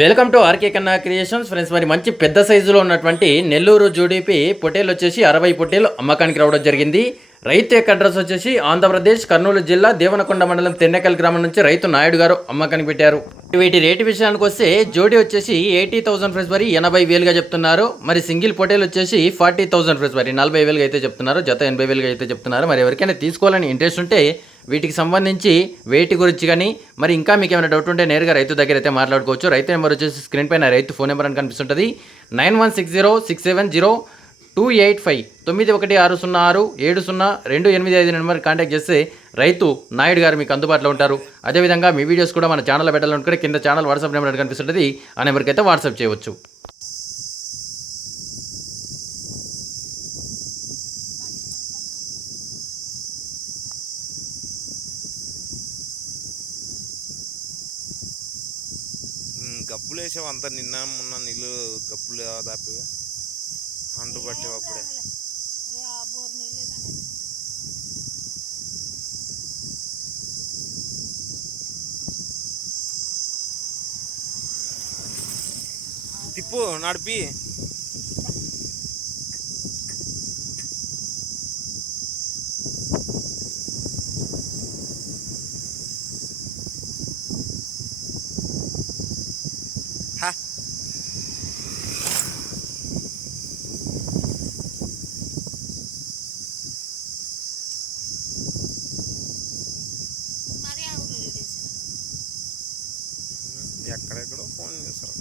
Welcome to RK Kanna creations. Friends మరి మంచి పెద్ద సైజులో ఉన్నటువంటి నెల్లూరు జూడిపి పొటేలు వచ్చేసి అరవై పొటేలు అమ్మకానికి రావడం జరిగింది. రైతు యొక్క అడ్రస్ వచ్చేసి ఆంధ్రప్రదేశ్ కర్నూలు జిల్లా దేవనకొండ మండలం తెన్నెకల్ గ్రామం నుంచి రైతు నాయుడు గారు అమ్మకానికి పెట్టారు. వీటి రేటు విషయానికి వస్తే జోడీ వచ్చేసి ఎయిటీ థౌసండ్ ఫ్రెండ్స్ మరి ఎనభై వేలుగా చెప్తున్నారు. మరి సింగిల్ పొటేల్ వచ్చేసి ఫార్టీ థౌసండ్ ఫ్రెండ్స్ మరి నలభై వేలుగా అయితే చెప్తున్నారు. జత ఎనభై వేలుగా అయితే చెప్తున్నారు. మరి ఎవరికైనా తీసుకోవాలని ఇంట్రెస్ట్ ఉంటే వీటికి సంబంధించి వెయిట్ గురించి కానీ మరి ఇంకా మీకు ఏమైనా డౌట్ ఉంటే నేరుగా రైతు దగ్గర అయితే మాట్లాడుకోవచ్చు. రైతు నెంబర్ వచ్చేసి స్క్రీన్ పైన రైతు ఫోన్ నెంబర్ అని కనిపిస్తుంటుంది. Nine one six zero six seven zero two eight five తొమ్మిది ఒకటి ఆరు సున్నా ఆరు ఏడు సున్నా రెండు ఎనిమిది ఐదు నెంబర్ కాంటాక్ట్ చేస్తే రైతు నాయుడు గారు మీకు అందుబాటులో ఉంటారు. అదేవిధంగా మీ వీడియోస్ కూడా మన ఛానల్లో పెట్టాలనుకుంటే కింద ఛానల్ వాట్సాప్ నెంబర్ అని కనిపిస్తుంటుంది. ఆ నెంబర్కి అయితే వాట్సాప్ చేయవచ్చు. గబ్బులు వేసావు అంతా నిన్న మొన్న నీళ్ళు గబ్బులు దాపివా? అంటు పట్టేవు అప్పుడే? తిప్పు నడిపి. ఎక్కడెక్కడో ఫోన్ చేస్తారు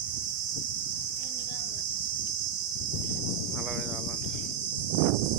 నలభై రాళ్ళంటారు